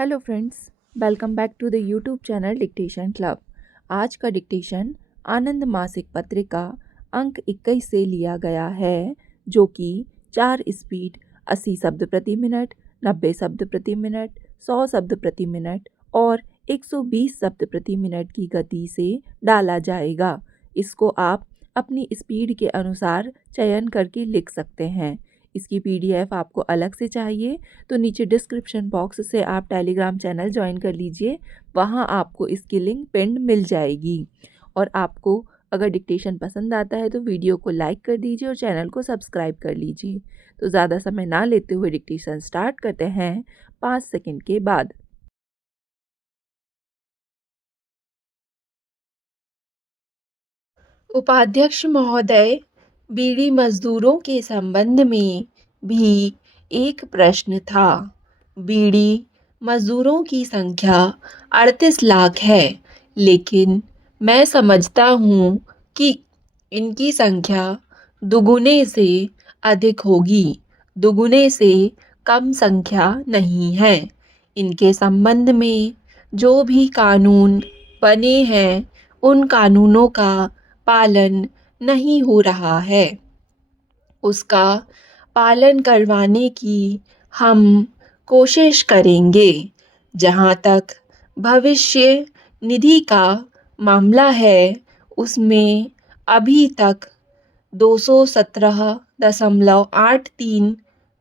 Hello friends, welcome back to the YouTube channel dictation club. आज का dictation आनंद मासिक पत्रिका अंक 21 से लिया गया है, जो कि 4 स्पीड 80 शब्द प्रति मिनट, 90 शब्द प्रति मिनट, 100 शब्द प्रति मिनट और 120 शब्द प्रति मिनट की गति से डाला जाएगा। इसको आप अपनी स्पीड के अनुसार चयन करके लिख सकते हैं। इसकी पीडीएफ आपको अलग से चाहिए तो नीचे डिस्क्रिप्शन बॉक्स से आप टेलीग्राम चैनल ज्वाइन कर लीजिए। वहाँ आपको इसकी लिंक पिंड मिल जाएगी। और आपको अगर डिक्टेशन पसंद आता है तो वीडियो को लाइक कर दीजिए और चैनल को सब्सक्राइब कर लीजिए। तो ज़्यादा समय ना लेते हुए डिक्टेशन स्टार्ट करते हैं 5 सेकंड के बाद। उपाध्यक्ष महोदय, बीड़ी मजदूरों के संबंध में भी एक प्रश्न था। बीड़ी मजदूरों की संख्या 38 लाख है, लेकिन मैं समझता हूँ कि इनकी संख्या दुगुने से अधिक होगी। दुगुने से कम संख्या नहीं है। इनके संबंध में जो भी कानून बने हैं, उन कानूनों का पालन नहीं हो रहा है। उसका पालन करवाने की हम कोशिश करेंगे। जहाँ तक भविष्य निधि का मामला है, उसमें अभी तक 217.83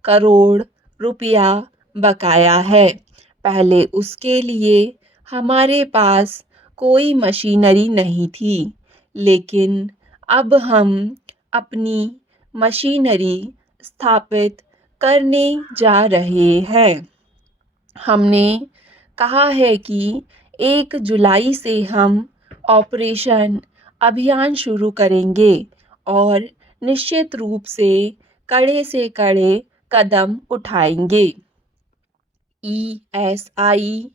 करोड़ रुपया बकाया है। पहले उसके लिए हमारे पास कोई मशीनरी नहीं थी, लेकिन अब हम अपनी मशीनरी स्थापित करने जा रहे हैं। हमने कहा है कि 1 जुलाई से हम ऑपरेशन अभियान शुरू करेंगे और निश्चित रूप से कड़े कदम उठाएंगे। ईएसआई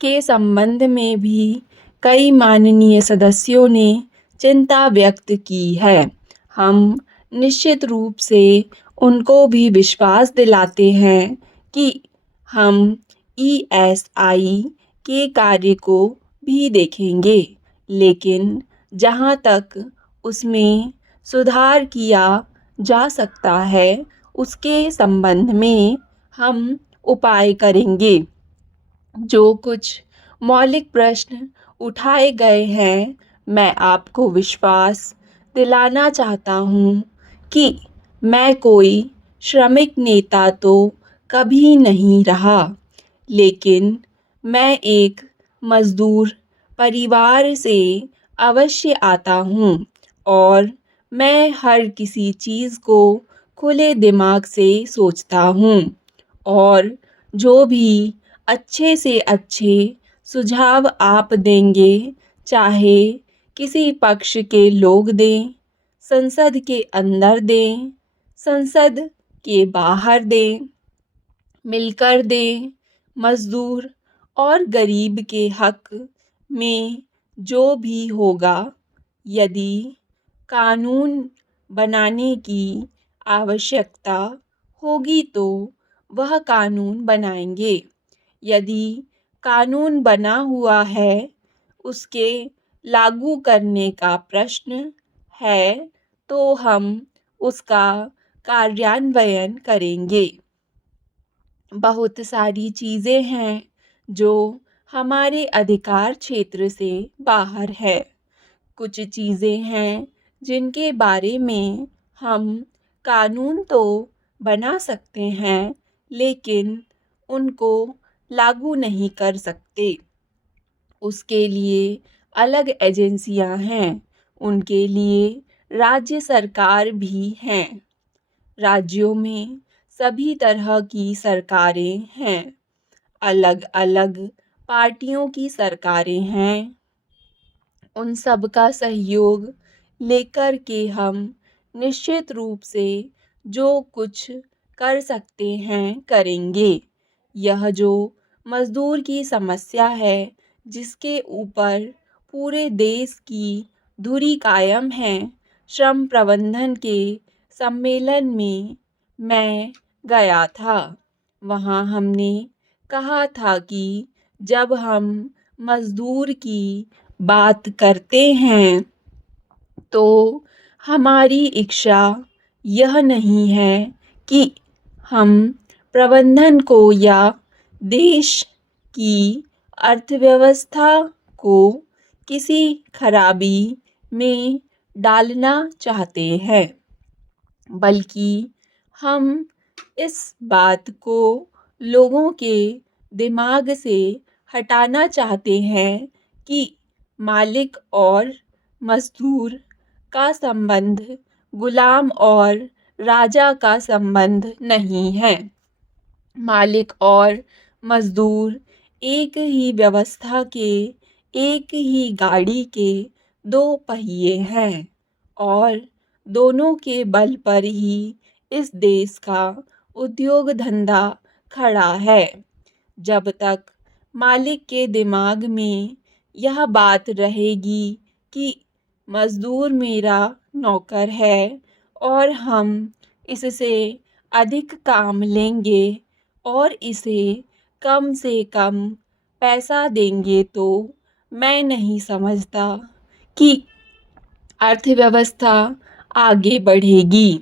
के संबंध में भी कई माननीय सदस्यों ने चिंता व्यक्त की है। हम निश्चित रूप से उनको भी विश्वास दिलाते हैं कि हम ईएसआई के कार्य को भी देखेंगे, लेकिन जहाँ तक उसमें सुधार किया जा सकता है, उसके संबंध में हम उपाय करेंगे। जो कुछ मौलिक प्रश्न उठाए गए हैं, मैं आपको विश्वास दिलाना चाहता हूँ कि मैं कोई श्रमिक नेता तो कभी नहीं रहा, लेकिन मैं एक मजदूर परिवार से अवश्य आता हूँ और मैं हर किसी चीज़ को खुले दिमाग से सोचता हूँ और जो भी अच्छे से अच्छे सुझाव आप देंगे, चाहे किसी पक्ष के लोग दें, संसद के अंदर दें, संसद के बाहर दें, मिलकर दें, मजदूर और गरीब के हक में जो भी होगा, यदि कानून बनाने की आवश्यकता होगी तो वह कानून बनाएंगे। यदि कानून बना हुआ है, उसके लागू करने का प्रश्न है, तो हम उसका कार्यान्वयन करेंगे। बहुत सारी चीज़ें हैं जो हमारे अधिकार क्षेत्र से बाहर है। कुछ चीज़ें हैं जिनके बारे में हम कानून तो बना सकते हैं, लेकिन उनको लागू नहीं कर सकते। उसके लिए अलग एजेंसियां हैं, उनके लिए राज्य सरकार भी हैं। राज्यों में सभी तरह की सरकारें हैं, अलग अलग पार्टियों की सरकारें हैं। उन सब का सहयोग लेकर के हम निश्चित रूप से जो कुछ कर सकते हैं करेंगे। यह जो मजदूर की समस्या है, जिसके ऊपर पूरे देश की धुरी कायम है, श्रम प्रबंधन के सम्मेलन में मैं गया था। वहाँ हमने कहा था कि जब हम मजदूर की बात करते हैं तो हमारी इच्छा यह नहीं है कि हम प्रबंधन को या देश की अर्थव्यवस्था को किसी खराबी में डालना चाहते हैं, बल्कि हम इस बात को लोगों के दिमाग से हटाना चाहते हैं कि मालिक और मजदूर का संबंध गुलाम और राजा का संबंध नहीं है। मालिक और मजदूर एक ही व्यवस्था के, एक ही गाड़ी के दो पहिए हैं और दोनों के बल पर ही इस देश का उद्योग धंधा खड़ा है। जब तक मालिक के दिमाग में यह बात रहेगी कि मजदूर मेरा नौकर है और हम इससे अधिक काम लेंगे और इसे कम से कम पैसा देंगे, तो मैं नहीं समझता कि अर्थव्यवस्था आगे बढ़ेगी।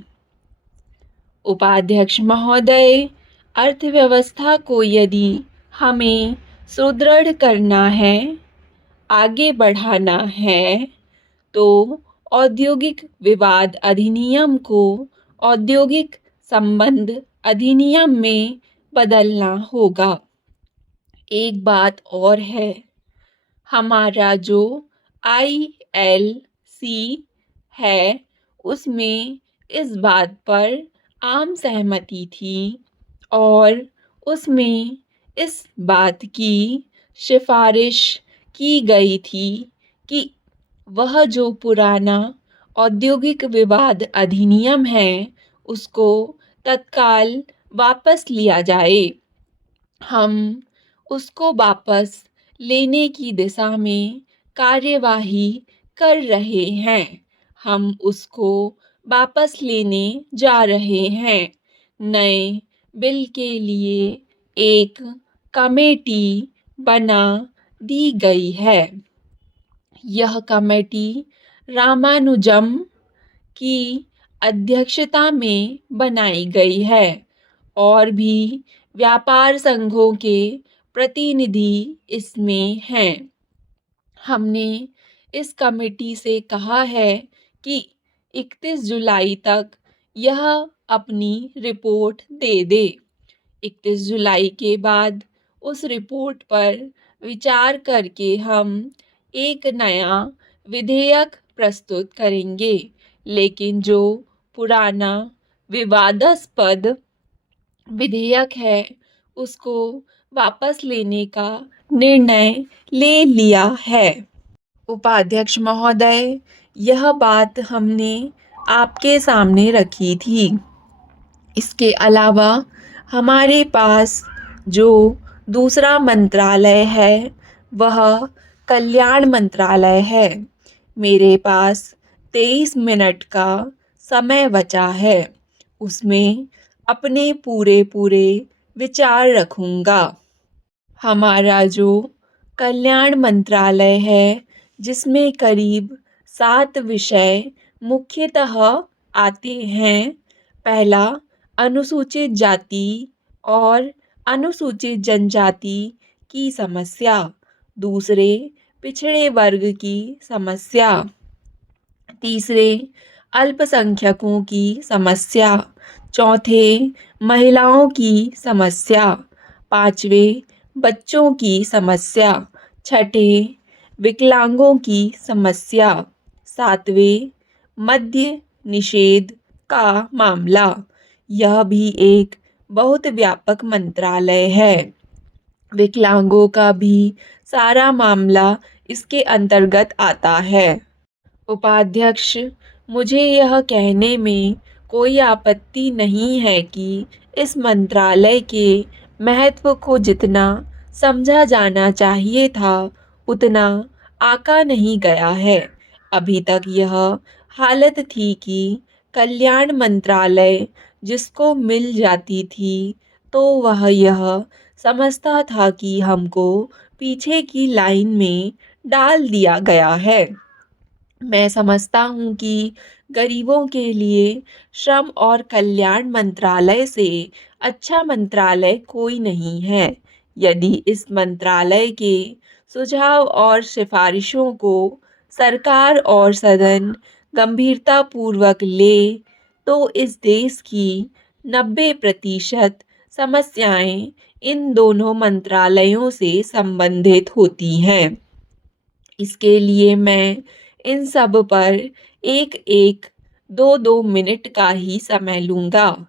उपाध्यक्ष महोदय, अर्थव्यवस्था को यदि हमें सुदृढ़ करना है, आगे बढ़ाना है, तो औद्योगिक विवाद अधिनियम को औद्योगिक संबंध अधिनियम में बदलना होगा। एक बात और है, हमारा जो ILC है उसमें इस बात पर आम सहमति थी और उसमें इस बात की सिफारिश की गई थी कि वह जो पुराना औद्योगिक विवाद अधिनियम है उसको तत्काल वापस लिया जाए। हम उसको वापस लेने की दिशा में कार्यवाही कर रहे हैं। हम उसको वापस लेने जा रहे हैं। नए बिल के लिए एक कमेटी बना दी गई है। यह कमेटी रामानुजम की अध्यक्षता में बनाई गई है और भी व्यापार संघों के प्रतिनिधि इसमें हैं। हमने इस कमेटी से कहा है कि 31 जुलाई तक यह अपनी रिपोर्ट दे दे। 31 जुलाई के बाद उस रिपोर्ट पर विचार करके हम एक नया विधेयक प्रस्तुत करेंगे, लेकिन जो पुराना विवादास्पद विधेयक है उसको वापस लेने का निर्णय ले लिया है। उपाध्यक्ष महोदय, यह बात हमने आपके सामने रखी थी। इसके अलावा हमारे पास जो दूसरा मंत्रालय है वह कल्याण मंत्रालय है। मेरे पास 23 मिनट का समय बचा है, उसमें अपने पूरे विचार रखूंगा। हमारा जो कल्याण मंत्रालय है जिसमें करीब 7 विषय मुख्यतः आते हैं। पहला, अनुसूचित जाति और अनुसूचित जनजाति की समस्या। दूसरे, पिछड़े वर्ग की समस्या। तीसरे, अल्पसंख्यकों की समस्या। चौथे, महिलाओं की समस्या। पांचवे, बच्चों की समस्या। छठे, विकलांगों की समस्या। सातवें, मद्य निषेध का मामला। यह भी एक बहुत व्यापक मंत्रालय है। विकलांगों का भी सारा मामला इसके अंतर्गत आता है। उपाध्यक्ष, मुझे यह कहने में कोई आपत्ति नहीं है कि इस मंत्रालय के महत्व को जितना समझा जाना चाहिए था उतना आका नहीं गया है। अभी तक यह हालत थी कि कल्याण मंत्रालय जिसको मिल जाती थी तो वह यह समझता था कि हमको पीछे की लाइन में डाल दिया गया है। मैं समझता हूँ कि गरीबों के लिए श्रम और कल्याण मंत्रालय से अच्छा मंत्रालय कोई नहीं है। यदि इस मंत्रालय के सुझाव और सिफारिशों को सरकार और सदन गंभीरतापूर्वक ले, तो इस देश की 90% समस्याएं इन दोनों मंत्रालयों से संबंधित होती हैं। इसके लिए मैं इन सब पर एक-एक, 2-2 मिनट का ही समय लूँगा।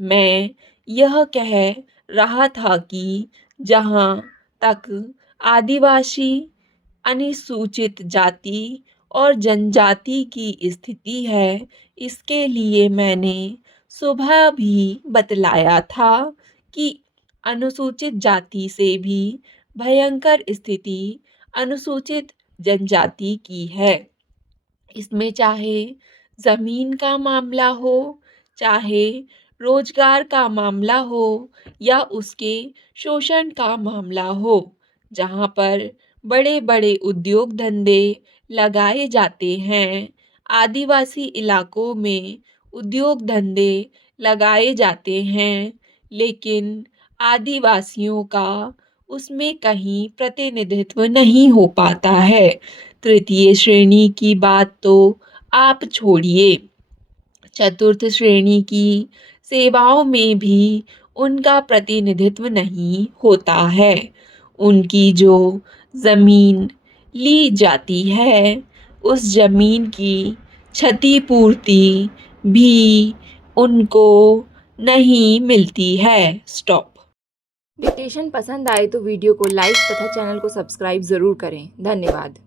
मैं यह कह रहा था कि जहाँ तक आदिवासी, अनुसूचित जाति और जनजाति की स्थिति है, इसके लिए मैंने सुबह भी बतलाया था कि अनुसूचित जाति से भी भयंकर स्थिति अनुसूचित जनजाति की है। इसमें चाहे ज़मीन का मामला हो, चाहे रोजगार का मामला हो या उसके शोषण का मामला हो, जहाँ पर बड़े-बड़े उद्योग धंधे लगाए जाते हैं, आदिवासी इलाकों में उद्योग धंधे लगाए जाते हैं, लेकिन आदिवासियों का उसमें कहीं प्रतिनिधित्व नहीं हो पाता है। तृतीय श्रेणी की बात तो आप छोड़िए, चतुर्थ श्रेणी की सेवाओं में भी उनका प्रतिनिधित्व नहीं होता है। उनकी जो ज़मीन ली जाती है, उस ज़मीन की क्षतिपूर्ति भी उनको नहीं मिलती है। स्टॉप। डिक्टेशन पसंद आए तो वीडियो को लाइक तथा चैनल को सब्सक्राइब ज़रूर करें। धन्यवाद।